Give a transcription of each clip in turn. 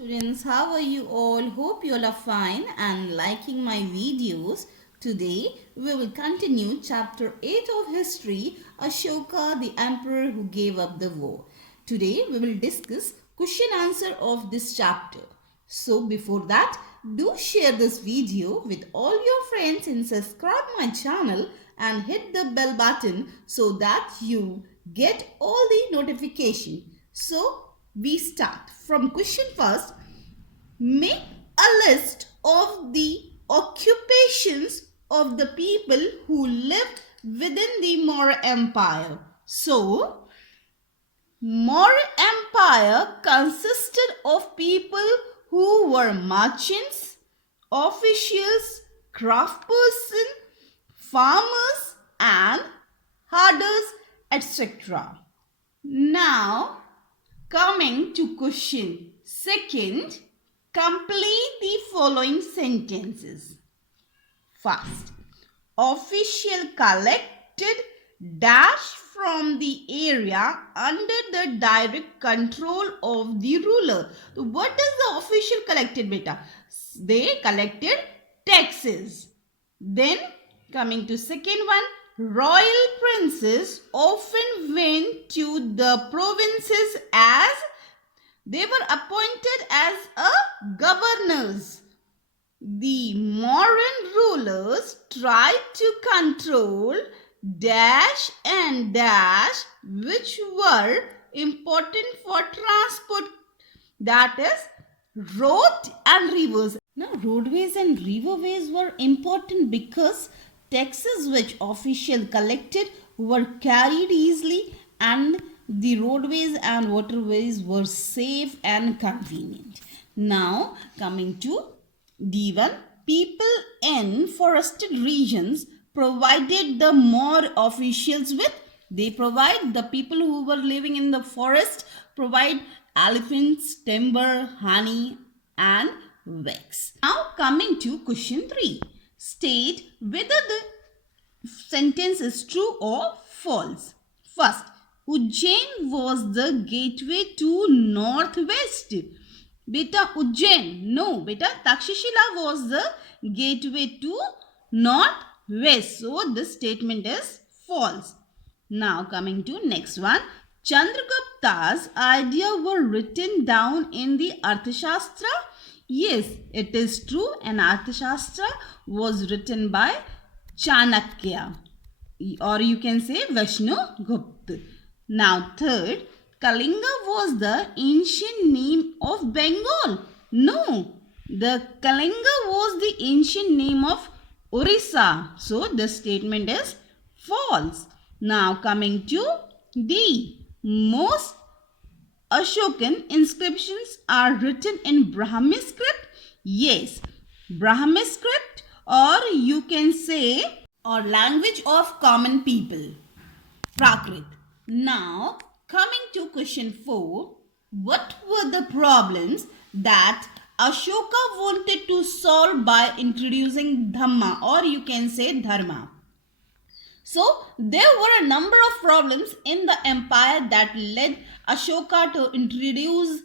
Students, how are you all? Hope you all are fine and liking my videos. Today we will continue chapter 8 of history, Ashoka, the emperor who gave up the war. Today we will discuss question answer of this chapter. So before that, do share this video with all your friends and subscribe my channel and hit the bell button so that you get all the notification. So we start from question first. Make a list of the occupations of the people who lived within the Maurya Empire. So, Maurya Empire consisted of people who were merchants, officials, craftspersons, farmers and herders, etc. Now, coming to question second, complete the following sentences. First, official collected dash from the area under the direct control of the ruler. So what does the official collected, beta? They collected taxes. Then coming to second one, royal princes often went to the provinces as they were appointed as governors. The Mauryan rulers tried to control dash and dash which were important for transport, that is road and rivers. Now roadways and riverways were important because taxes which official collected were carried easily and the roadways and waterways were safe and convenient. Now coming to D1, people in forested regions provided the more officials with, they provide the people who were living in the forest provide elephants, timber, honey and wax. Now coming to question 3, state whether the sentence is true or false. First, Ujjain was the gateway to northwest. Beta Ujjain. No, beta Takshashila was the gateway to northwest. So this statement is false. Now coming to next one. Chandragupta's idea were written down in the Arthashastra. Yes, it is true. An Arthashastra was written by Chanakya, or you can say Vishnu Gupta. Now third, Kalinga was the ancient name of Bengal. No, the Kalinga was the ancient name of Orissa. So this statement is false. Now coming to D. Most Ashokan inscriptions are written in Brahmi script. Yes, Brahmi script, or you can say or language of common people, Prakrit. Now coming to question 4, what were the problems that Ashoka wanted to solve by introducing Dhamma, or you can say Dharma? So there were a number of problems in the empire that led Ashoka to introduce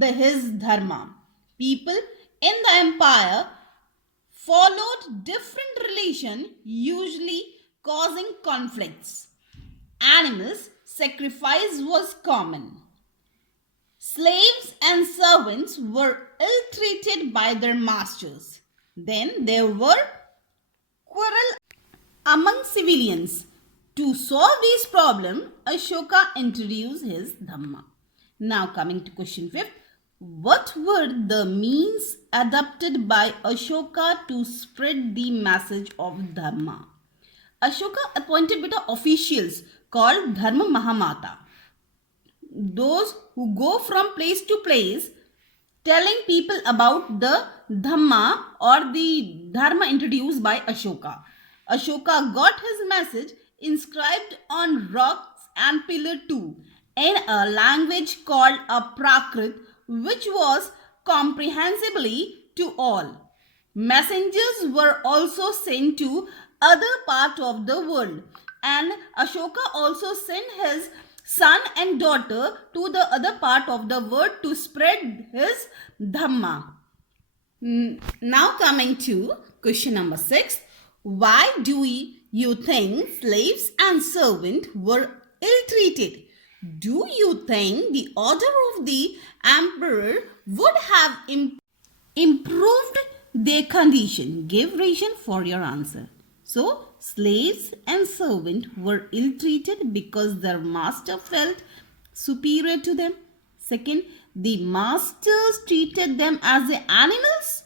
his Dharma. People in the empire followed different religion, usually causing conflicts. Animals sacrifice was common. Slaves and servants were ill-treated by their masters. Then there were quarrel among civilians. To solve these problems, Ashoka introduced his Dhamma. Now coming to question 5. What were the means adopted by Ashoka to spread the message of Dharma? Ashoka appointed officials called Dharma Mahamata. Those who go from place to place telling people about the Dhamma or the Dharma introduced by Ashoka. Ashoka got his message inscribed on rocks and pillar too in a language called a Prakrit, which was comprehensibly to all. Messengers were also sent to other part of the world, and Ashoka also sent his son and daughter to the other part of the world to spread his Dhamma. Now coming to question number 6. Why do you think slaves and servants were ill-treated? Do you think the order of the emperor would have improved their condition? Give reason for your answer. So, slaves and servants were ill-treated because their master felt superior to them. Second, the masters treated them as animals.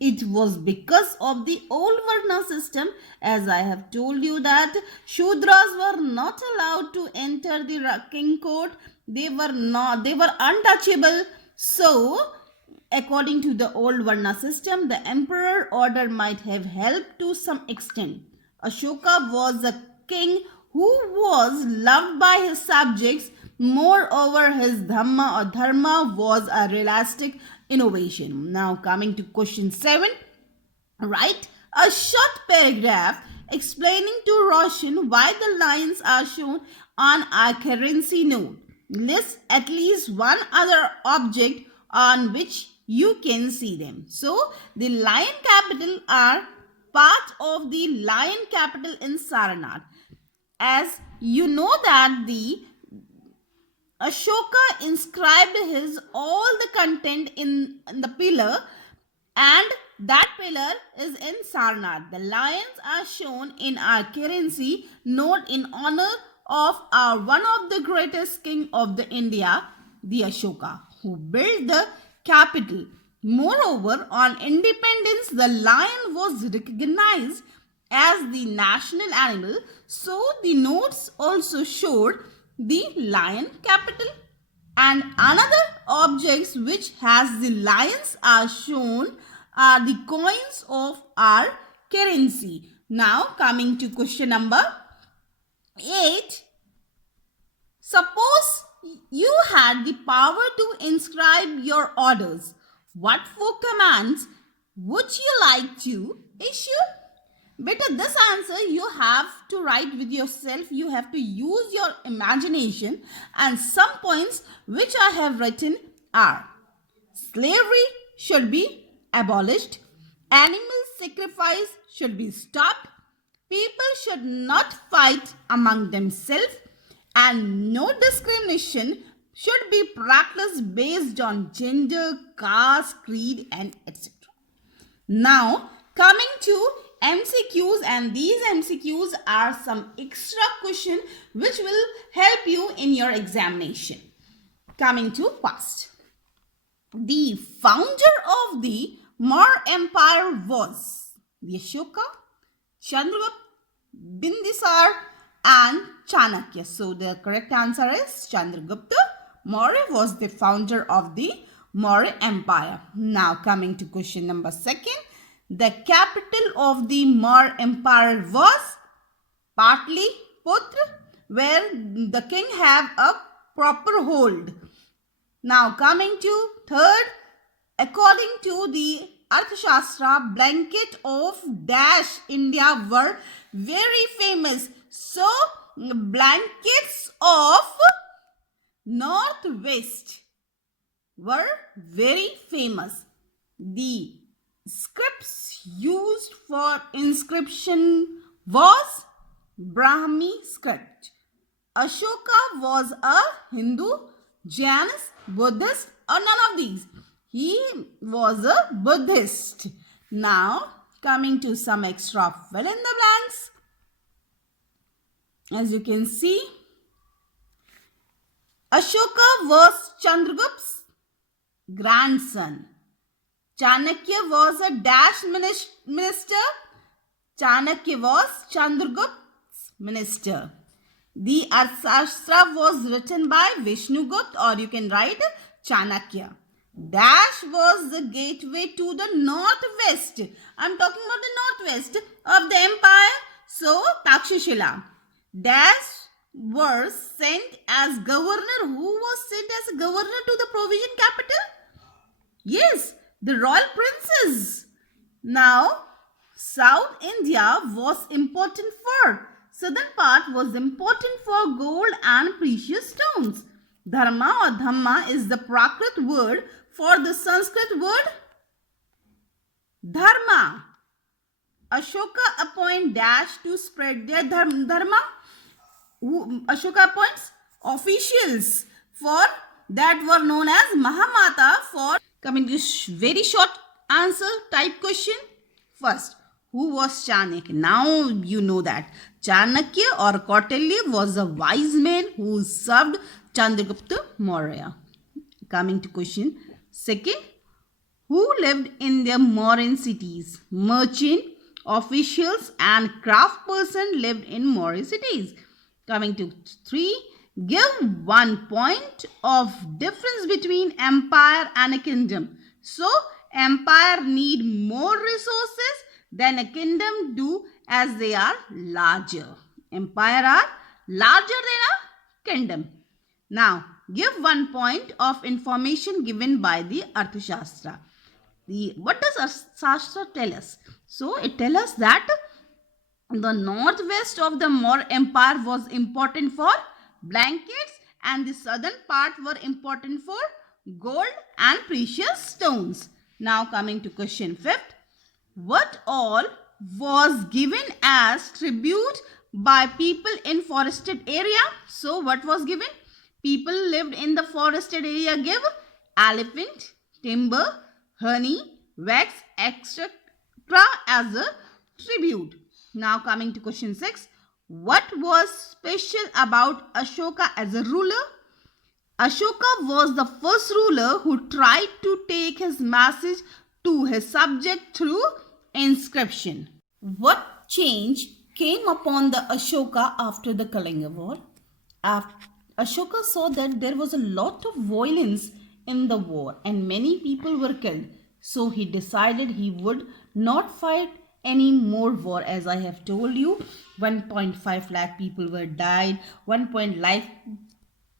It was because of the old Varna system, as I have told you, that Shudras were not allowed to enter the king court. They were untouchable. So, according to the old Varna system, the emperor order might have helped to some extent. Ashoka was a king who was loved by his subjects. Moreover, his dharma was a realistic innovation. Now coming to question 7. Write a short paragraph explaining to Roshan why the lions are shown on a currency note. List at least one other object on which you can see them. So, the lion capital are part of the lion capital in Sarnath. As you know that the Ashoka inscribed his all the content in the pillar, and that pillar is in Sarnath. The lions are shown in our currency note in honor of our one of the greatest king of the India, the Ashoka, who built the capital. Moreover, on independence, the lion was recognized as the national animal, so the notes also showed the lion capital. And another objects which has the lions are shown are the coins of our currency. Now coming to question number 8. Suppose you had the power to inscribe your orders. What 4 commands would you like to issue? Better this answer you have to write with yourself. You have to use your imagination, and some points which I have written are: slavery should be abolished, animal sacrifice should be stopped, people should not fight among themselves, and no discrimination should be practiced based on gender, caste, creed, and etc. Now coming to MCQs, and these MCQs are some extra question which will help you in your examination. Coming to first. The founder of the Maurya Empire was the Ashoka, Chandragupta, Bindusar, and Chanakya. So the correct answer is Chandragupta Maurya was the founder of the Maurya Empire. Now coming to question number 2. The capital of the Maurya Empire was Patliputra, where the king have a proper hold. Now coming to 3rd, according to the Arthashastra, blanket of dash India were very famous. So blankets of Northwest were very famous. The scripts used for inscription was Brahmi script. Ashoka was a Hindu, Jainist, Buddhist, or none of these. He was a Buddhist. Now coming to some extra fill in the blanks. As you can see, Ashoka was Chandragupta's grandson. Chanakya was a dash minister. Chanakya was Chandragupta's minister. The Arthashastra was written by Vishnugupta, or you can write Chanakya. Dash was the gateway to the northwest. I am talking about the northwest of the empire. So, Takshashila. Dash were sent as governor. Who was sent as governor to the provision capital? Yes, the royal princes. Now, South India was important for southern part was important for gold and precious stones. Dharma or Dhamma is the Prakrit word for the Sanskrit word Dharma. Ashoka appointed Dash to spread their Dharma. Ashoka appoints officials for that were known as Mahamata for coming to very short answer type question. First, who was Chanakya? Now you know that Chanakya or Kautilya was a wise man who served Chandragupta Maurya. Coming to question. Second, who lived in the Mauryan cities? Merchant, officials and craft person lived in Mauryan cities. Coming to 3, give 1 point of difference between empire and a kingdom. So, empire need more resources than a kingdom do as they are larger. Empire are larger than a kingdom. Now, give 1 point of information given by the Arthashastra. What does Arthashastra tell us? So, it tells us that the northwest of the Maurya Empire was important for blankets and the southern part were important for gold and precious stones. Now coming to question 5th. What all was given as tribute by people in forested area? So what was given? People lived in the forested area give elephant, timber, honey, wax, etc. as a tribute. Now coming to question 6. What was special about Ashoka as a ruler? Ashoka was the first ruler who tried to take his message to his subject through inscription. What change came upon the Ashoka after the Kalinga War? Ashoka saw that there was a lot of violence in the war and many people were killed. So he decided he would not fight any more war. As I have told you, 1.5 lakh people were died, 1 lakh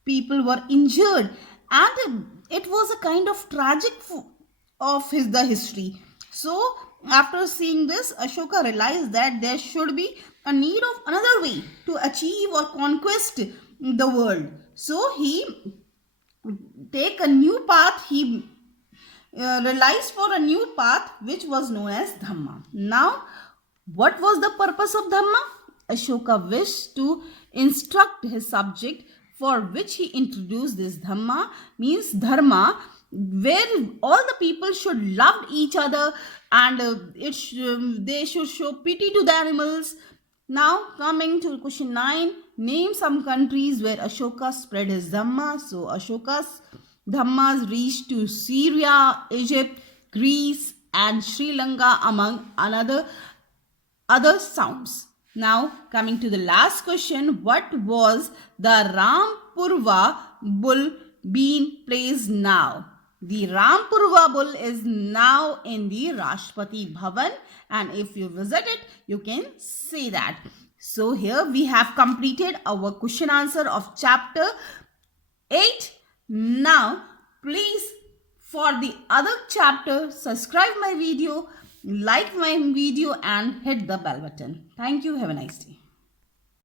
people were injured, and it was a kind of tragic of the history. So after seeing this, Ashoka realized that there should be a need of another way to achieve or conquest the world. So he take a new path. He realized for a new path which was known as Dhamma. Now, what was the purpose of Dhamma? Ashoka wished to instruct his subject, for which he introduced this Dhamma, means Dharma, where all the people should love each other and they should show pity to the animals. Now coming to question 9, name some countries where Ashoka spread his Dhamma. So Ashoka's Dhammas reached to Syria, Egypt, Greece and Sri Lanka among other sounds. Now coming to the last question, what was the Rampurva bull being placed now? The Rampurva bull is now in the Rashtrapati Bhavan, and if you visit it, you can see that. So here we have completed our question answer of chapter 8. Now please, for the other chapter, subscribe my video, like my video and hit the bell button. Thank you. Have a nice day.